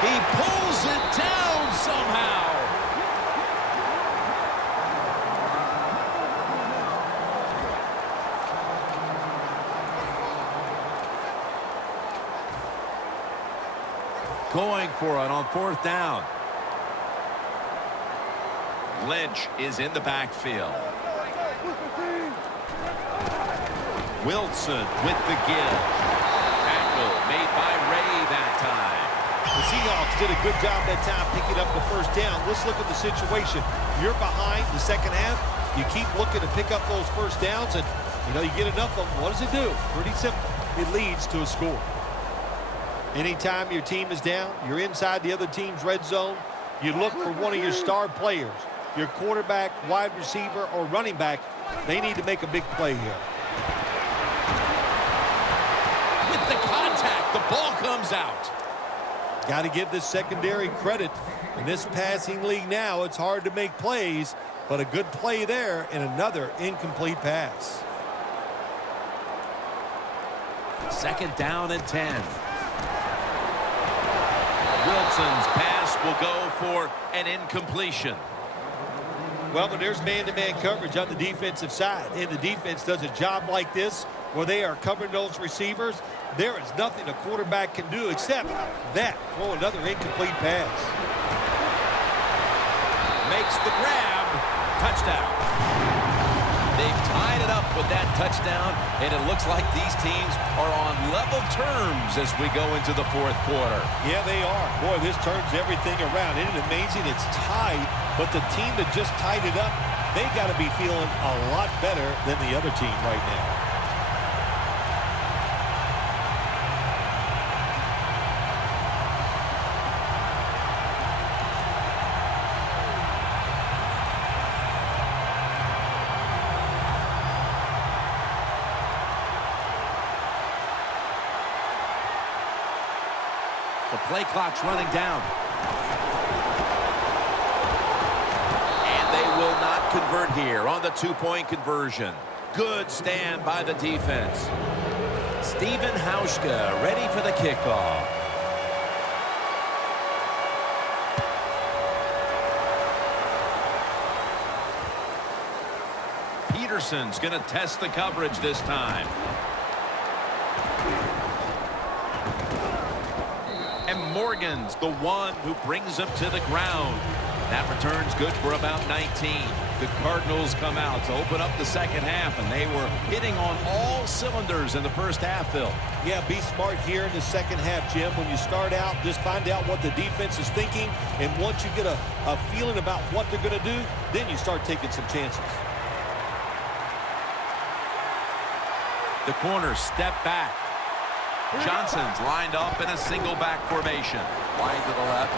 He pulls it down somehow. Going for it on 4th down. Lynch is in the backfield. Wilson with the give. Tackle made by Ray that time. The Seahawks did a good job that time picking up the first down. Let's look at the situation. You're behind the second half. You keep looking to pick up those first downs, and you get enough of them. What does it do? Pretty simple. It leads to a score. Anytime your team is down, you're inside the other team's red zone, you look for one of your star players, your quarterback, wide receiver, or running back. They need to make a big play here. With the contact, the ball comes out. Got to give this secondary credit. In this passing league now, it's hard to make plays, but a good play there and another incomplete pass. 2nd down and 10. Wilson's pass will go for an incompletion. Well, but there's man-to-man coverage on the defensive side, and the defense does a job like this where they are covering those receivers. There is nothing a quarterback can do except that, throw another incomplete pass. Makes the grab. Touchdown. They've tied it up with that touchdown, and it looks like these teams are on level terms as we go into the 4th quarter. Yeah, they are. Boy, this turns everything around. Isn't it amazing? It's tied, but the team that just tied it up, they got to be feeling a lot better than the other team right now. The play clock's running down. And they will not convert here on the 2-point conversion. Good stand by the defense. Steven Hauschka ready for the kickoff. Peterson's going to test the coverage this time. And Morgan's the one who brings him to the ground. That return's good for about 19. The Cardinals come out to open up the second half, and they were hitting on all cylinders in the first half, Phil. Yeah, be smart here in the second half, Jim. When you start out, just find out what the defense is thinking, and once you get a feeling about what they're going to do, then you start taking some chances. The corners step back. Johnson's lined up in a single back formation. Wide to the left.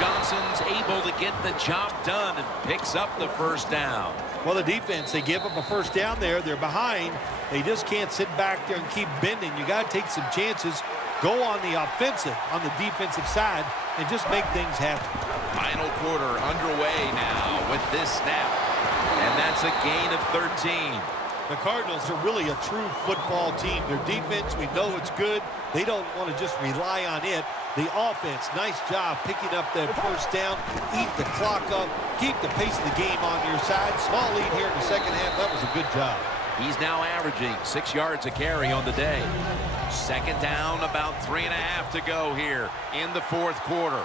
Johnson's able to get the job done and picks up the first down. Well, the defense, they give up a first down there. They're behind. They just can't sit back there and keep bending. You got to take some chances. Go on the offensive, on the defensive side, and just make things happen. Final quarter underway now with this snap. And that's a gain of 13. The Cardinals are really a true football team. Their defense, we know it's good. They don't want to just rely on it. The offense, nice job picking up that first down. Eat the clock up. Keep the pace of the game on your side. Small lead here in the second half. That was a good job. He's now averaging 6 yards a carry on the day. 2nd down, about 3.5 to go here in the 4th quarter.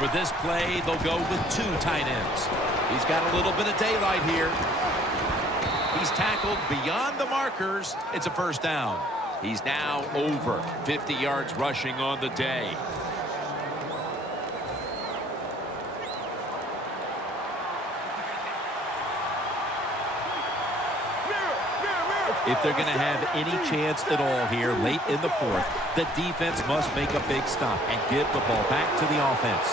For this play, they'll go with 2 tight ends. He's got a little bit of daylight here. He's tackled beyond the markers. It's a first down. He's now over 50 yards rushing on the day. If they're going to have any chance at all here late in the 4th, the defense must make a big stop and give the ball back to the offense.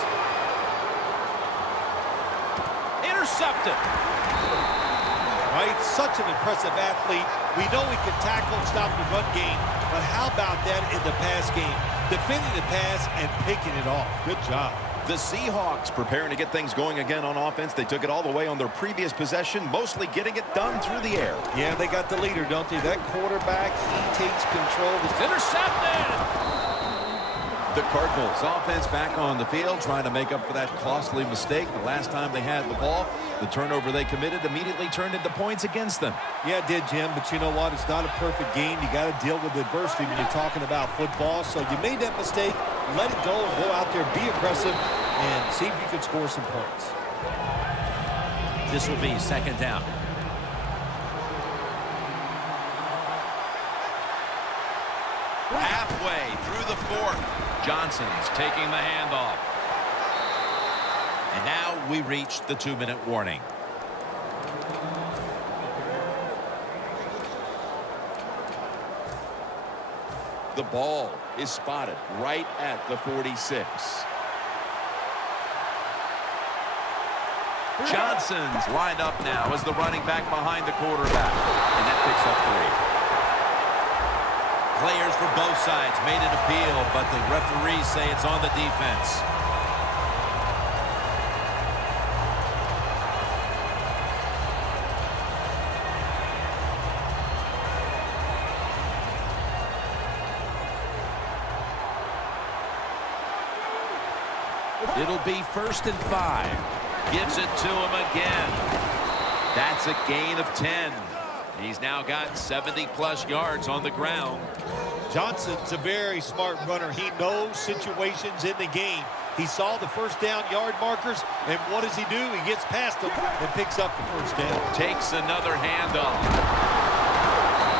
Intercepted. Right? Such an impressive athlete. We know he can tackle and stop the run game, but how about that in the pass game? Defending the pass and picking it off. Good job. The Seahawks preparing to get things going again on offense. They took it all the way on their previous possession, mostly getting it done through the air. Yeah, they got the leader, don't they? That quarterback, he takes control. It's intercepted. The Cardinals offense back on the field, trying to make up for that costly mistake. The last time they had the ball, the turnover they committed immediately turned into points against them. Yeah, it did, Jim, but you know what? It's not a perfect game. You got to deal with adversity when you're talking about football. So you made that mistake, let it go, and go out there, be aggressive, and see if you can score some points. This will be second down. Halfway through the fourth. Johnson's taking the handoff. And now we reach the 2-minute warning. The ball is spotted right at the 46. Johnson's lined up now as the running back behind the quarterback. And that picks up 3. Players for both sides made an appeal, but the referees say it's on the defense. It'll be 1st and 5. Gives it to him again. That's a gain of 10. He's now got 70-plus yards on the ground. Johnson's a very smart runner. He knows situations in the game. He saw the first down yard markers, and what does he do? He gets past them and picks up the first down. Takes another handoff.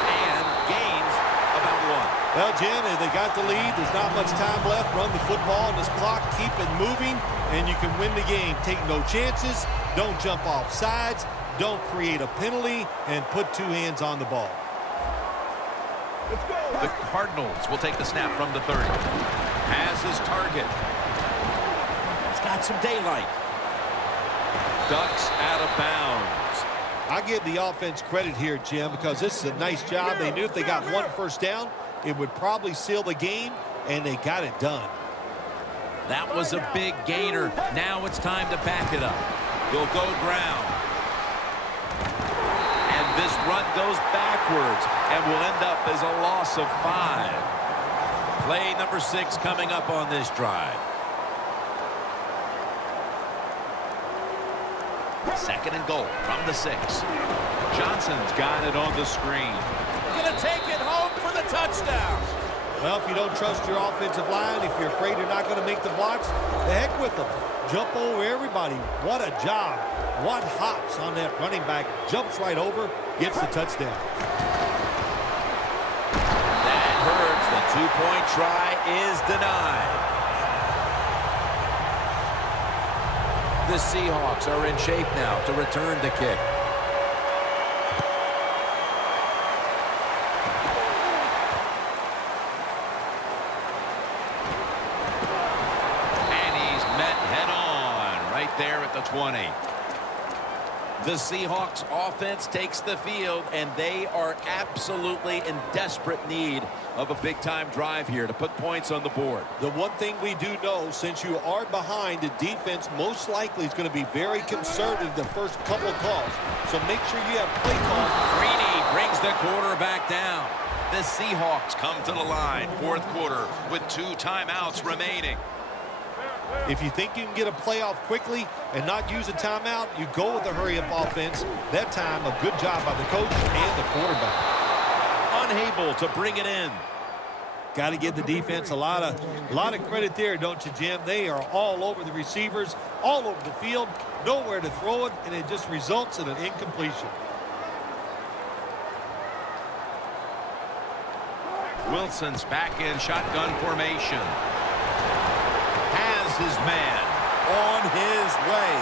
And gains about 1. Well, Jim, they got the lead. There's not much time left. Run the football on this clock. Keep it moving, and you can win the game. Take no chances. Don't jump off sides. Don't create a penalty, and put 2 hands on the ball. The Cardinals will take the snap from the 30. Has his target. He's got some daylight. Ducks out of bounds. I give the offense credit here, Jim, because this is a nice job. They knew if they got 1 first down, it would probably seal the game, and they got it done. That was a big gainer. Now it's time to back it up. They'll go ground. This run goes backwards and will end up as a loss of 5. Play number 6 coming up on this drive. 2nd and goal from the 6. Johnson's got it on the screen. Gonna take it home for the touchdown. Well, if you don't trust your offensive line, if you're afraid you're not going to make the blocks, the heck with them. Jump over everybody. What a job. What hops on that running back. Jumps right over, gets the touchdown. That hurts. The 2-point try is denied. The Seahawks are in shape now to return the kick. There at the 20. The Seahawks offense takes the field, and they are absolutely in desperate need of a big-time drive here to put points on the board. The one thing we do know, since you are behind, the defense most likely is going to be very conservative the first couple of calls. So make sure you have play calls. Greeny brings the quarterback down. The Seahawks come to the line, 4th quarter, with 2 timeouts remaining. If you think you can get a playoff quickly and not use a timeout, you go with a hurry-up offense. That time, a good job by the coach and the quarterback. Unable to bring it in. Got to give the defense a lot of credit there, don't you, Jim? They are all over the receivers, all over the field, nowhere to throw it, and it just results in an incompletion. Wilson's back in shotgun formation. Has his man on his way.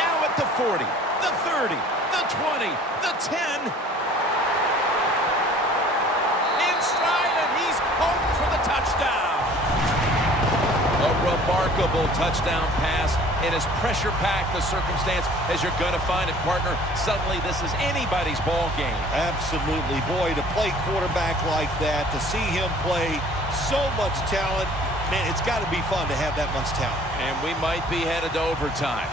Now at the 40, the 30, the 20, the 10. In stride, and he's home for the touchdown. A remarkable touchdown pass in as pressure-packed a circumstance as you're going to find it, partner. Suddenly, this is anybody's ball game. Absolutely. Boy, to play quarterback like that, to see him play, so much talent. Man, it's got to be fun to have that much talent. And we might be headed to overtime.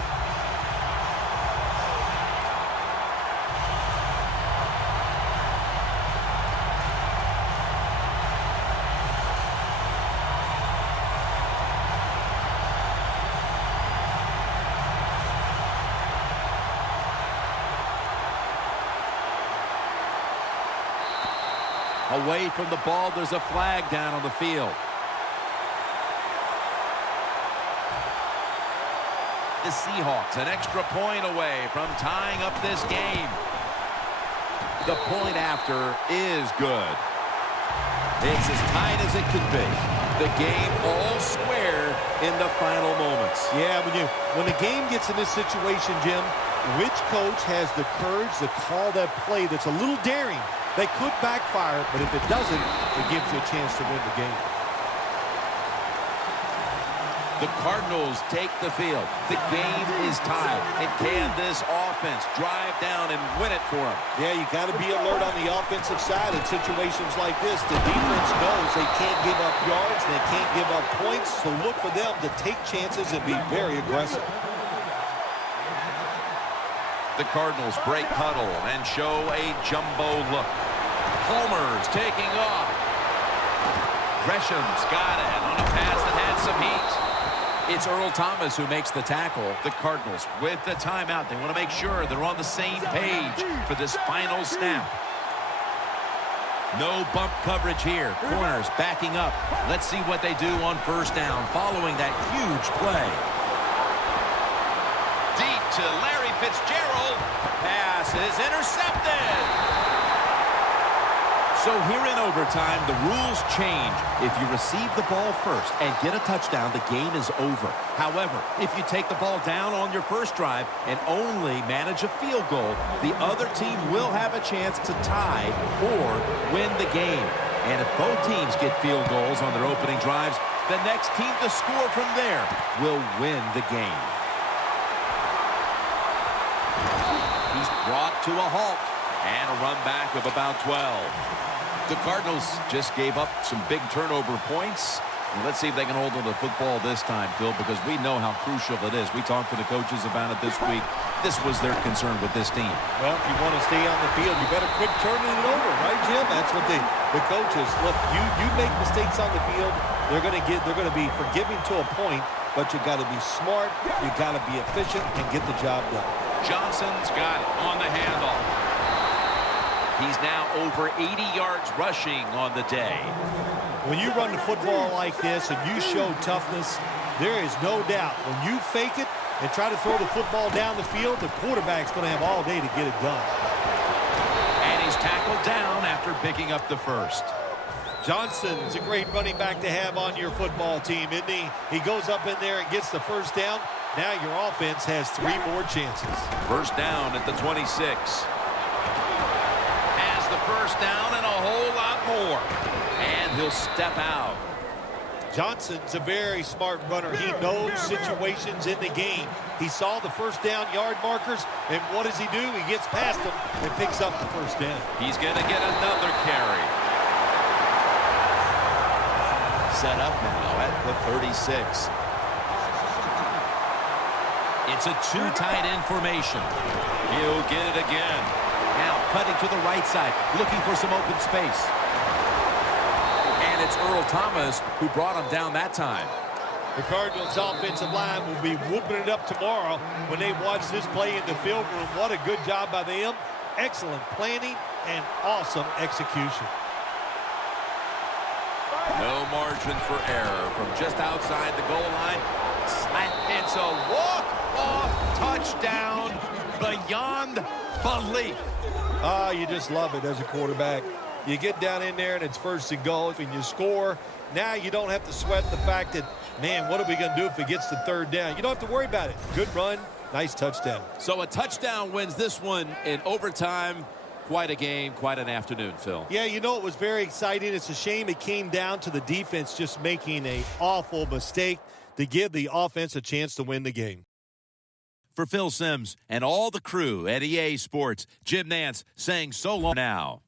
Away from the ball, there's a flag down on the field. The Seahawks an extra point away from tying up this game. The point after is good. It's as tight as it could be. The game all square in the final moments. Yeah, when the game gets in this situation, Jim, which coach has the courage to call that play that's a little daring? They could backfire, but if it doesn't, it gives you a chance to win the game. The Cardinals take the field. The game is tied. And can this offense drive down and win it for them? Yeah, you got to be alert on the offensive side in situations like this. The defense knows they can't give up yards, they can't give up points, so look for them to take chances and be very aggressive. The Cardinals break huddle and show a jumbo look. Palmer's taking off. Gresham's got it on a pass that had some heat. It's Earl Thomas who makes the tackle. The Cardinals with the timeout. They want to make sure they're on the same page for this final snap. No bump coverage here. Corners backing up. Let's see what they do on first down following that huge play. Deep to Larry Fitzgerald. Pass is intercepted. So here in overtime, the rules change. If you receive the ball first and get a touchdown, the game is over. However, if you take the ball down on your first drive and only manage a field goal, the other team will have a chance to tie or win the game. And if both teams get field goals on their opening drives, the next team to score from there will win the game. He's brought to a halt and a run back of about 12. The Cardinals just gave up some big turnover points. And let's see if they can hold on to the football this time, Phil, because we know how crucial it is. We talked to the coaches about it this week. This was their concern with this team. Well, if you want to stay on the field, you better quit turning it over, right, Jim? That's what the coaches look. You make mistakes on the field, they're going to be forgiving to a point, but you got to be smart, you got to be efficient, and get the job done. Johnson's got it on the handoff. He's now over 80 yards rushing on the day. When you run the football like this and you show toughness, there is no doubt when you fake it and try to throw the football down the field, the quarterback's going to have all day to get it done. And he's tackled down after picking up the first. Johnson's a great running back to have on your football team, isn't he? He goes up in there and gets the first down. Now your offense has 3 more chances. First down at the 26. Has the first down and a whole lot more. And he'll step out. Johnson's a very smart runner. He knows situations in the game. He saw the first down yard markers, and what does he do? He gets past them and picks up the first down. He's going to get another carry. Set up now at the 36. It's a 2 tight end formation. He'll get it again. Now cutting to the right side, looking for some open space. And it's Earl Thomas who brought him down that time. The Cardinals' offensive line will be whooping it up tomorrow when they watch this play in the film room. What a good job by them. Excellent planning and awesome execution. No margin for error from just outside the goal line. It's a walk-off touchdown beyond belief. Ah, you just love it as a quarterback. You get down in there and it's first and goal and you score. Now you don't have to sweat the fact that, man, what are we going to do if he gets the third down? You don't have to worry about it. Good run, nice touchdown. So a touchdown wins this one in overtime. Quite a game, quite an afternoon, Phil. Yeah, you know, it was very exciting. It's a shame it came down to the defense just making an awful mistake to give the offense a chance to win the game. For Phil Simms and all the crew at EA Sports, Jim Nantz saying so long now.